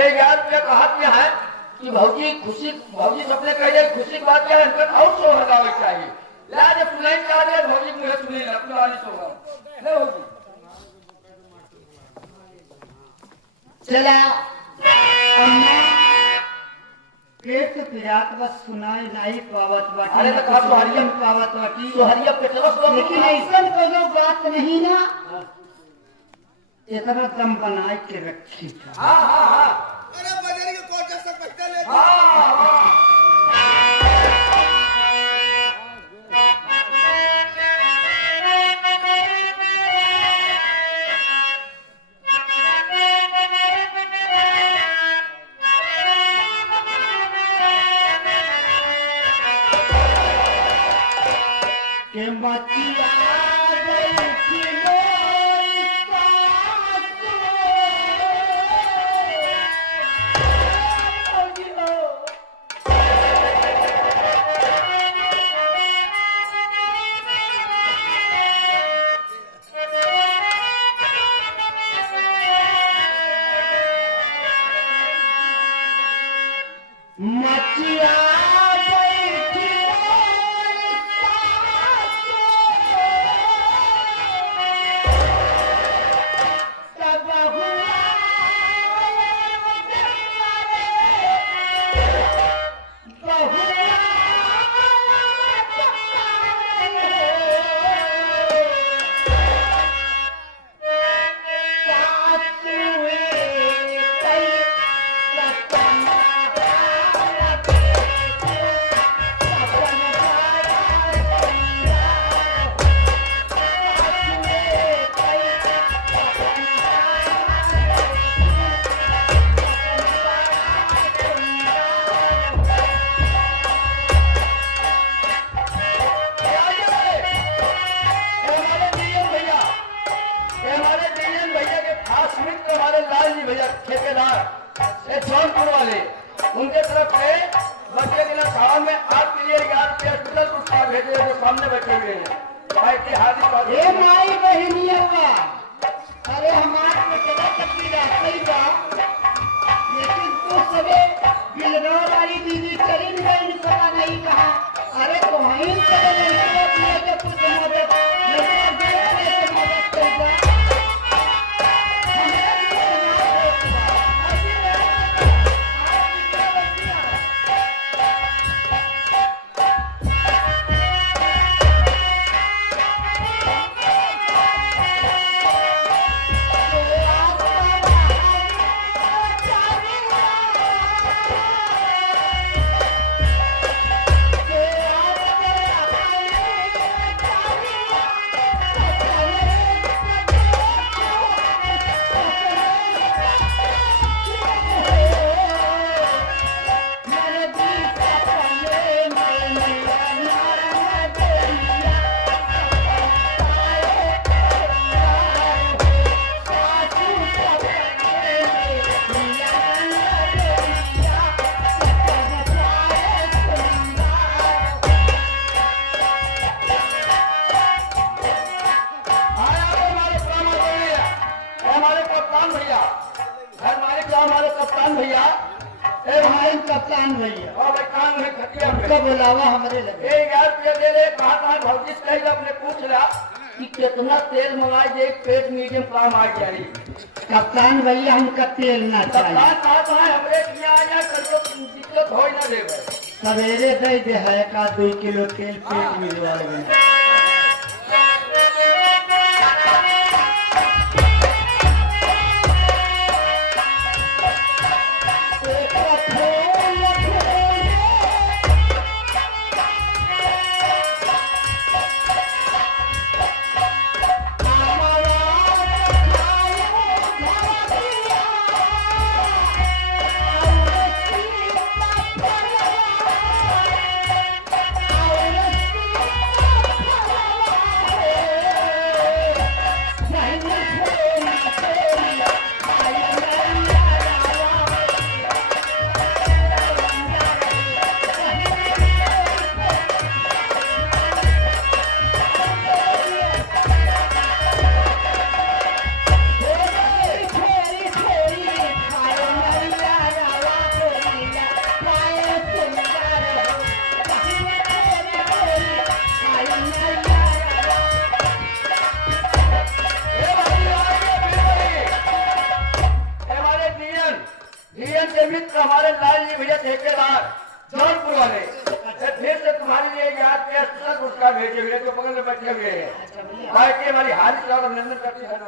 एक यार रुपया कहा क्या है कि भौजी खुशी भौजी सबने कह दिया खुशी की बात क्या है इनका और शो लगावे चाहिए ला जब सुनाई चाह रहे भौजी मुझे सुनी ना अपनी वाली शो ले भौजी चला पेट पिरात बस सुनाए नहीं पावत बाटी अरे तो कहा सुहरिया पावत बाटी सुहरिया पेटवा लेकिन ऐसा कोनो बात नहीं ना इतना दम बनाए के रखी था। हाँ हाँ हाँ अरे बजरी के कोट जैसा कट्टा ले के मचिया जौनपुर वाले उनके तरफ से बच्चे के साल में आपके लिए 11 रुपया स्पेशल पुरस्कार भेजे जो सामने बैठे हुए हैं भाई की हार्दिक हे माई बहनिया अरे हमारे में चला सकती सही बात लेकिन तो सबे बिलवा वाली दीदी चली नहीं पता नहीं कहा अरे तो वहीं चले नहीं तो कुछ मदद लेकिन देने से मदद करेगा कप्तान भैया और भाई कान में खटिया उनका बुलावा हमारे लगे 11 रुपया दे ले कहा भौजी से कही अपने पूछ रहा कि कितना तेल मंगाए जे पेट मीडियम काम आ जाए कप्तान भैया हमका तेल ना चाहिए कहा हमरे यहाँ आ जाए कल दिक्कत हो ना देवे सवेरे दे दे है का 2 किलो तेल पेट मिलवा लेना हरिजन के मित्र हमारे लाल जी भैया ठेकेदार जौनपुर वाले फिर से तुम्हारे लिए याद किया स्पेशल पुरस्कार भेजे हुए तो बगल में बैठे हुए हैं और के वाली हारी साहब अभिनंदन करते हैं।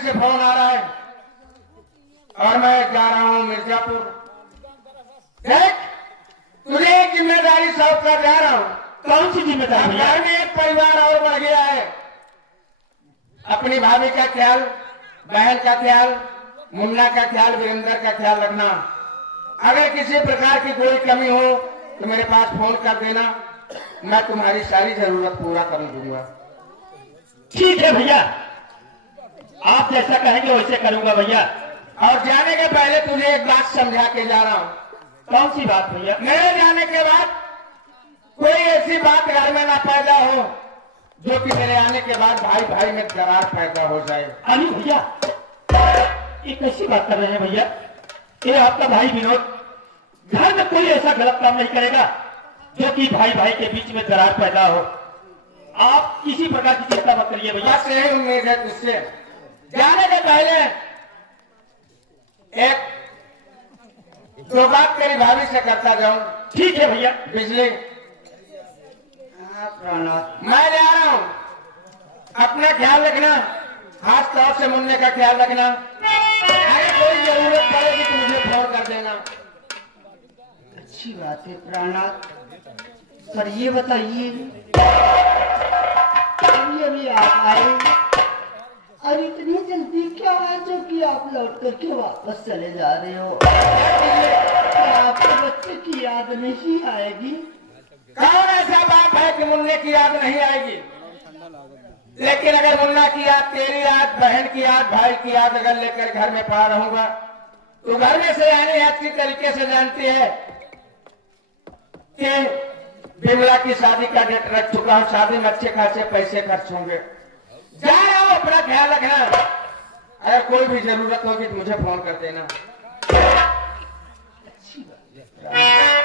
से फोन आ रहा है और मैं जा रहा हूं मिर्जापुर। देख तुझे एक जिम्मेदारी सौंप कर जा रहा हूं। कौन सी जिम्मेदारी? घर में एक परिवार और बढ़ गया है। अपनी भाभी का ख्याल, बहन का ख्याल, मुन्ना का ख्याल, वीरेंद्र का ख्याल रखना। अगर किसी प्रकार की कोई कमी हो तो मेरे पास फोन कर देना, मैं तुम्हारी सारी जरूरत पूरा कर दूंगा। ठीक है भैया, आप जैसा कहेंगे वैसे करूंगा भैया। और जाने के पहले तुझे एक बात समझा के जा रहा हूँ। कौन सी बात भैया? मेरे जाने के बाद कोई ऐसी बात घर में ना पैदा हो जो कि मेरे आने के बाद भाई भाई में दरार पैदा हो जाए। अरे भैया ये कैसी बात कर रहे हैं भैया? ये आपका भाई विनोद घर में कोई ऐसा गलत काम नहीं करेगा जो कि भाई भाई के बीच में दरार पैदा हो। आप किसी प्रकार की चिंता मत करिए भैया। बस यही उम्मीद है तुझसे। जाने के पहले एक दो बात तेरी भाभी से करता जाऊं। ठीक है भैया। बिजली मैं जा रहा हूं, अपना ख्याल रखना, खास तौर से मुन्ने का ख्याल रखना। अगर कोई जरूरत पड़ेगी तो मुझे फोन कर देना। अच्छी बात है प्राणनाथ। पर ये बताइए अभी आप आए और इतनी जल्दी क्या है जो कि आप लौट करके वापस चले जा रहे हो? क्या आपके बच्चे की याद नहीं आएगी? कौन ऐसा बात है कि मुन्ने की याद नहीं आएगी? लेकिन अगर मुन्ना की याद, तेरी याद, बहन की याद, भाई की याद अगर लेकर घर में पड़ा रहूंगा तो घर में से यानी अच्छी तरीके से जानती है कि बिमला की शादी का डेट रख चुका हूं, शादी में अच्छे खासे पैसे खर्च होंगे। जा रहा हूं, अपना ख्याल रखना। अगर कोई भी जरूरत होगी तो मुझे फोन कर देना। अच्छी बात है।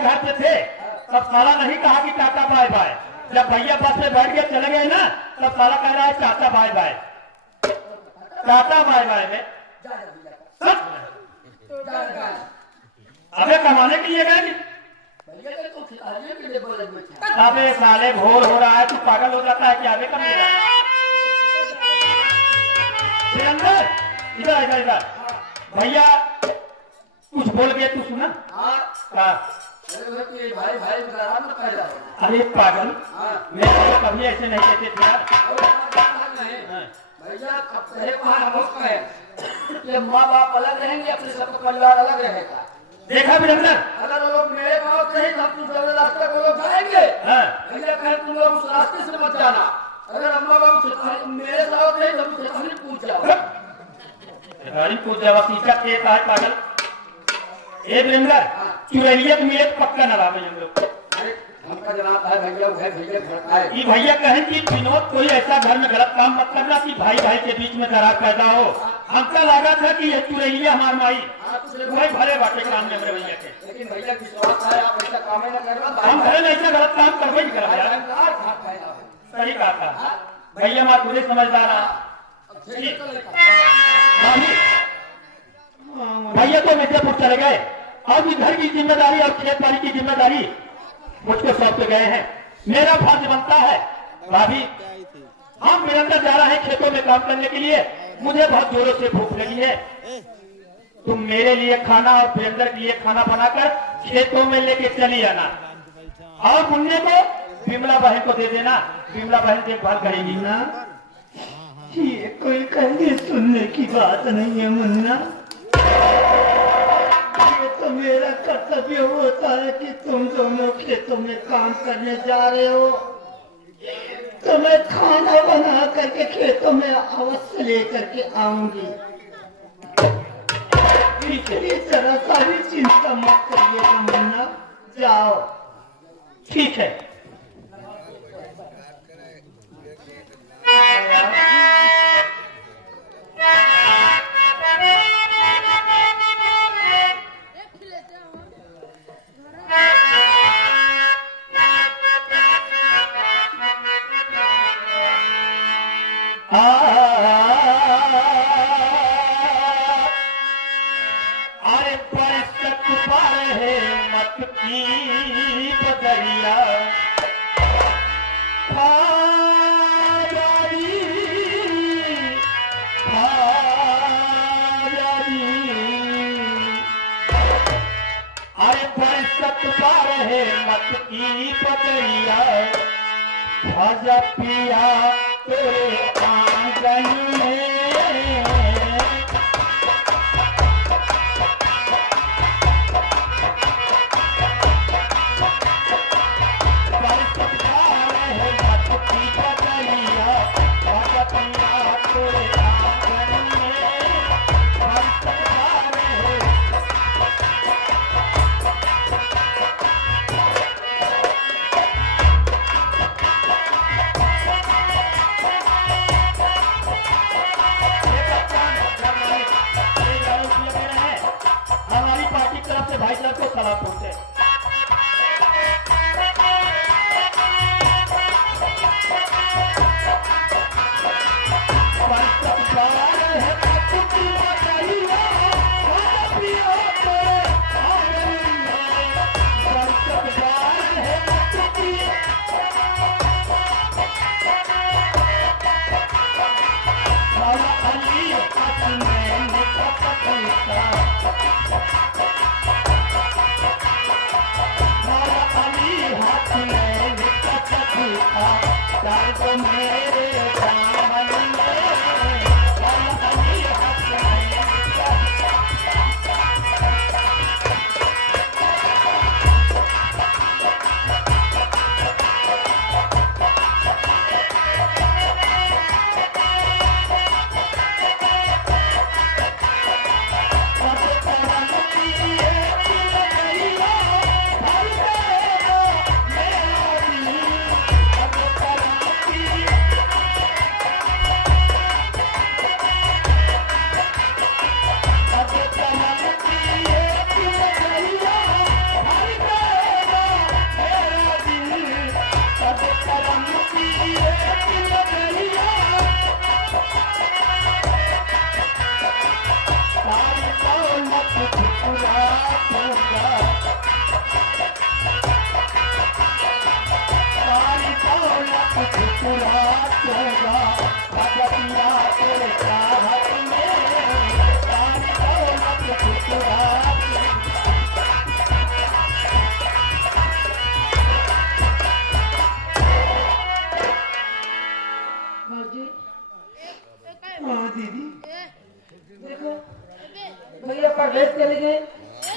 घर पे थे तब साला नहीं कहा कि टाटा बाय बाय। जब भैया बस में बैठ के चले गए ना तब साला कह रहा है tata bye bye. Tata bye bye में अबे कमाने के लिए गए। अबे साले भोर हो रहा है, तू पागल हो जाता है क्या? अबे कब अंदर इधर इधर इधर भैया कुछ बोल गए, तू सुना? अरे पागल, मैं तो कभी ऐसे नहीं कहते थे यार। भैया माँ बाप अलग रहेंगे, अपने सबका परिवार अलग रहेगा। देखा वीरेंद्र, अगर लोग मेरे गाँव से ही रास्ते को लोग जाएंगे, भैया कहे तुम लोग उस रास्ते से मत जाना। अगर अम्मा बाबू मेरे गाँव से ही तुम पूछ जाओ, गाड़ी पूछ जाओ, पीछा खेता है पागल। एक वीरेंद्र चुरैया में एक पक्का न रहा हम लोग। हमका जनाब है भैया भड़का है। ये भैया कहें कि विनोद कोई ऐसा घर में गलत काम मत करना कि भाई भाई के बीच में दरार पैदा हो। हमका लगा था कि ये चुरैया हमार माई भाई भरे बाटे काम में मेरे भैया के, लेकिन भैया विश्वास है आप ऐसा काम ही न करना। हम घर में ऐसा गलत काम करवे नहीं करा यार। सही कहा था भैया, माँ पूरे समझदार भैया। तो मिर्जापुर चले गए और भी घर की जिम्मेदारी और खेत बाड़ी की जिम्मेदारी मुझको सौंपे गए हैं। मेरा फर्ज बनता है भाभी, हम निरंतर जा रहे हैं खेतों में काम करने के लिए। मुझे बहुत जोरों से भूख लगी है, तुम मेरे लिए खाना और वीरेंद्र के लिए खाना बनाकर खेतों में लेके चली आना और मुन्ने को विमला बहन को दे देना। विमला बहन देखभाल करेगी ना। ये कोई कहने सुनने की बात नहीं है मुन्ना, ये तो मेरा कर्तव्य होता है कि तुम दोनों खेतों में काम करने जा रहे हो तो मैं खाना बना करके खेतों में अवश्य लेकर के आऊंगी। इतनी तरह सारी चिंता मत करिएगा मुन्ना, जाओ। ठीक है। अरे बरसत पर है मत की बदरिया, अरे बरसत पर है मत की बदरिया, भजा पिया तेरे आंगन में। हमारी पार्टी की तरफ से भाई साहब को सलाम पहुंचे।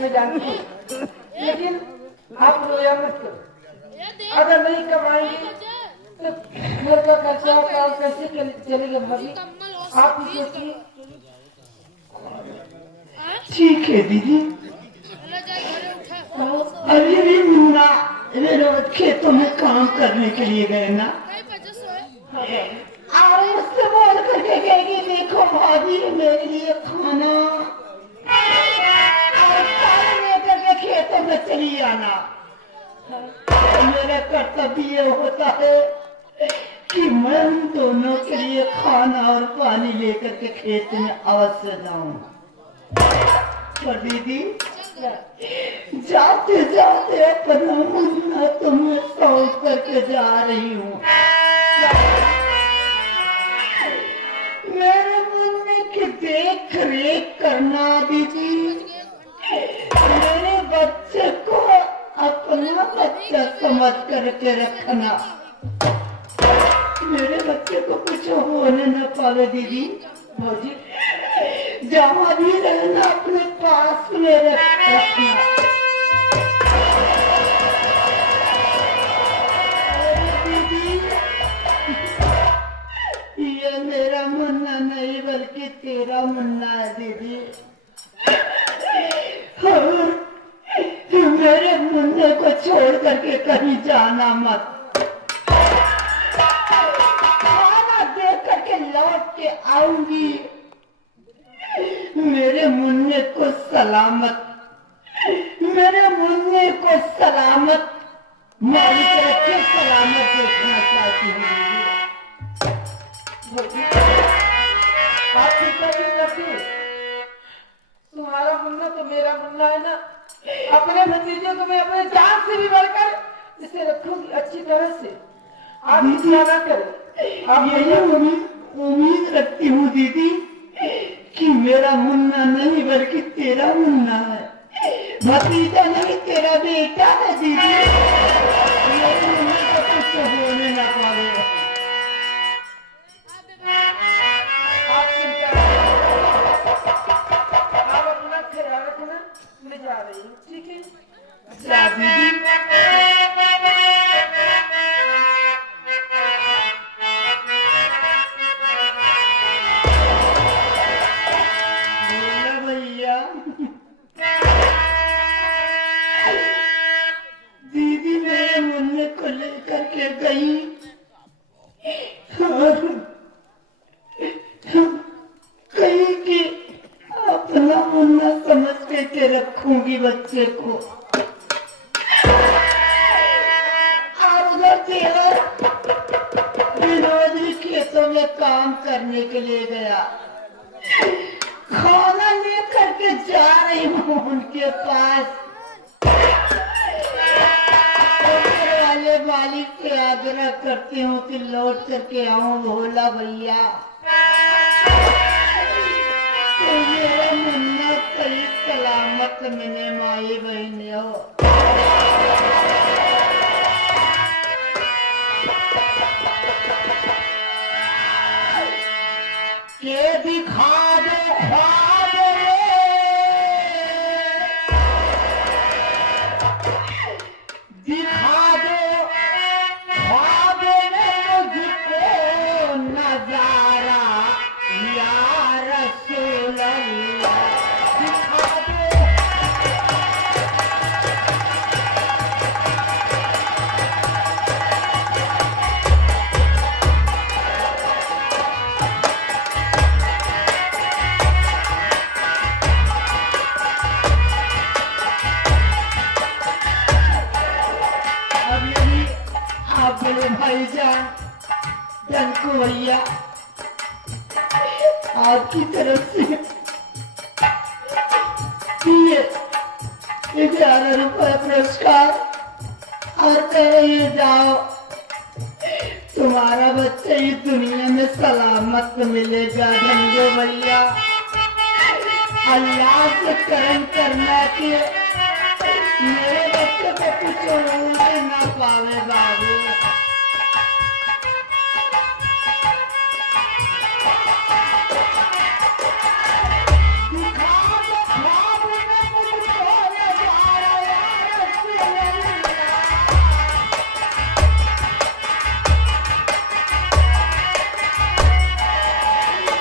मैं जानती हूँ, लेकिन आप रोया मत करो। अगर नहीं कमाएंगे तो घर का खर्चा काम कैसे चलेगा भाभी? आप ही सोचिए। ठीक है दीदी। अरे मुन्ना मेरे खेतों में काम करने के लिए गए ना, और उससे बोल करके कहेगी देखो भाभी मेरे लिए खाना, और खाना लेकर के खेतों में चली आना। मेरा कर्तव्य होता है कि मैं उन दोनों के लिए खाना और पानी लेकर के खेत में अवश्य जाऊं। तो दीदी जाते जाते अपना मुन्ना तुम्हें सौंप करके जा रही हूँ। मेरे मुन्ने की देख रेख करना दीदी, मेरे बच्चे को अपना बच्चा समझ करके रखना, मेरे बच्चे को कुछ होने न पावे दीदी। भौजी जहाँ भी रहना अपने पास में रखना। दीदी ये मेरा मुन्ना नहीं बल्कि तेरा मुन्ना है दीदी, और मेरे मुन्ने को छोड़ करके कहीं जाना मत। खाना दे करके लौट के आऊंगी, मेरे मुन्ने को सलामत, मेरे मुन्ने को सलामत मालिक रखे, सलामत देखना चाहती हूँ। आप चिंता क्यों करती है? तुम्हारा मुन्ना तो मेरा मुन्ना है ना। अपने भतीजे को मैं अपने जान से भी बढ़कर इसे रखूंगी अच्छी तरह से। आप चिंता न करें। आप यही उम्मीद रखती हूँ दीदी कि मेरा मुन्ना नहीं बल्कि तेरा मुन्ना है, भतीजा नहीं तेरा बेटा है दीदी। मेरे मुन्ने को कुछ होने न पावे। आप चिंता न करें। आप अपना ख्याल रखना, मैं जा रही हूँ, ठीक है? जा दीदी। दीदी मेरे मुन्ने को लेकर के गई और कही कि अपना मुन्ना समझ के रखूंगी बच्चे को। और उधर देवर विनोद भी खेतों में काम करने के लिए गया, खाना लेकर के जा रही हूँ उनके पास। वाले मालिक से आग्रह करती हूँ कि लौट करके आऊं भोला भैया, तो मेरा मुन्ना सही सलामत मैंने माई बहने हो। के दिखा दो ख्वाब दिखा दो ख्वाब में मुझको नजारा या रसूल अल्लाह, दिखा दो। बड़े भाईजान टंकू भैया आपकी तरफ से 11 रुपए पुरस्कार, और कह रही जाओ तुम्हारा बच्चा ही दुनिया में सलामत मिलेगा। धंधे भैया अल्लाह से कर्म करना कि मेरे बच्चे को कुछ